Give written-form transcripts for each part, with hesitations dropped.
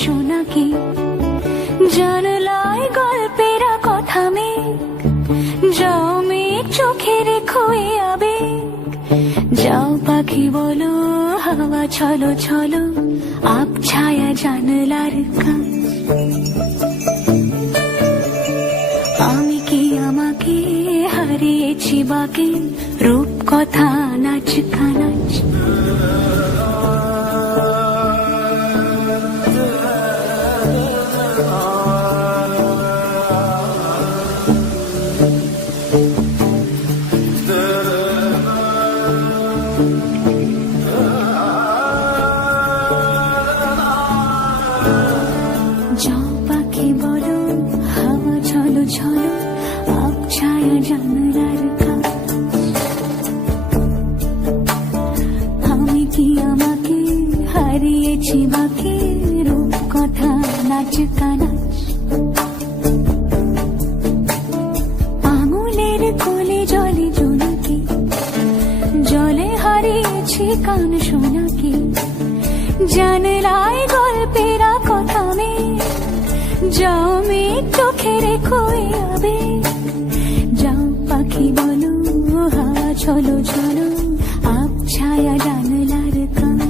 শোনা কি জানলায় গল্পেরা কথা মেঘ, যাও মেঘ চোখে রেখো এ আবেগ। যাও পাখি বলো হাওয়া চলো চলো আব ছায়া জানলার কাজ। আমি কি আমাকে হারিয়েছি বাকে রূপ কথা নাচ কানাচ। যাও পাখি বলো হাওয়া চলো চলো আব ছায়া জানলার কাজ। আমি কি আমাকে হারিয়েছি বাকে রূপ কথা নাচ কানাচ। আঙুলের কোলে জলে জোনাকি, জলে হারিয়েছি কান শোনা কি জানলায় গল্পেরা কথা মেঘ, যাও মেঘ চোখে রেখো এ আবেগ। যাও পাখি বলো হাওয়া চলো চলো আব ছায়া জানলার কাজ।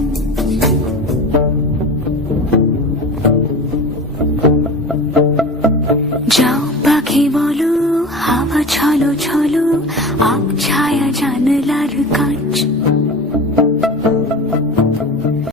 যাও পাখি বলো হাওয়া চলো চলো আব ছায়া জানলার কাজ।